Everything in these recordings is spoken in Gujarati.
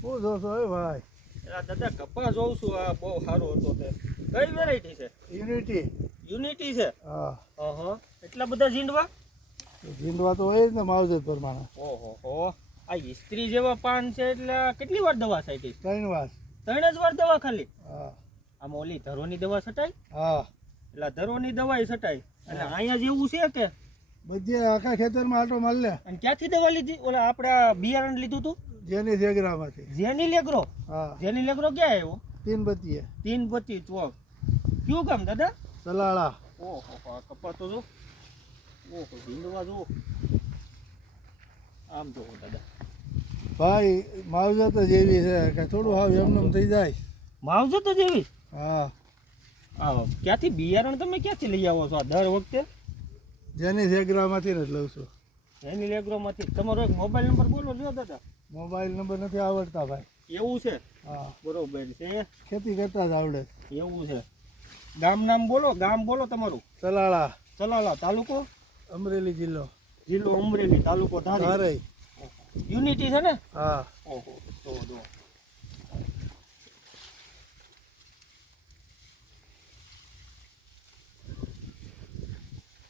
શું જોશો હે ભાઈ? દાદા કપા જોઉં છું, આ બહુ સારો હતો તે. કઈ વેરાયટી છે? યુનિટી. યુનિટી છે. હા. એટલા બધા ઝીંડવા? ઝીંડવા તો હોય જ ને માવજત પ્રમાણે. ઓહો. આ ઇસ્ત્રી જેવા પાન છે એટલે કેટલી વાર દવા છાંટી? 3 વાર. 3 જ વાર દવા ખાલી? હા. આમાં ઓલી ધરોની દવા છટાય? હા. એટલે ધરોની દવા છટાય. અને અહીંયા જેવું છે કે બધે આખા ખેતરમાં આટો માર લે. અને ક્યાંથી દવા લીધી? ઓલા આપડા બિયારણ લીધું તું? જેની જેગરામાંથી. જેની લેગરો? હા. જેની લેગરો ક્યાં આવ્યો? તીનબત્તીએ. તીનબત્તી ચોક. કયું ગામ દાદા? સલાળા. ઓહો, આ કપા તો જો. ઓહો, ઝીંડવા જો. આમ જો દાદા. ભાઈ માવજત જ એવી છે કે થોડું હાવ એમનેમ થઈ જાય. માવજત જ એવી? હા. ક્યાંથી બિયારણ તમે ક્યાંથી લઈ આવો છો દર વખતે? જેની જેગરામાંથી જ લઉં છું. જેની લેગ્રોમાંથી. તમારો એક મોબાઈલ નંબર બોલો લ્યો દાદા. મોબાઈલ નંબર નથી આવડતા ભાઈ. એવું છે? હા. બરોબર છે. ખેતી કરતા જ આવડે. એવું છે. ગામ નામ બોલો, ગામ બોલો તમારું. સલાળા. સલાલા, તાલુકો? અમરેલી જિલ્લો. જિલ્લો અમરેલી, તાલુકો ધારી. યુનિટી છે ને? હા. ઓહો, જો.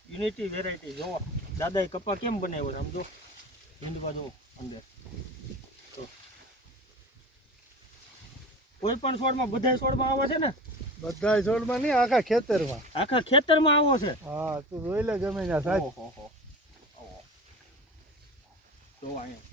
યુનિટી વેરાયટી જો. દાદાએ કપા કેમ બનાવ્યો છે આમ જો. ઝીંડવા જો અંદર. કોઈ પણ છોડમાં, બધા છોડમાં આવે છે ને? બધા છોડમાં નહીં, આખા ખેતરમાં. આખા ખેતરમાં આવો છે? હા, તું જોઈ લે ગમે ના સાહેબ. ઓહો. જો અહીંયા.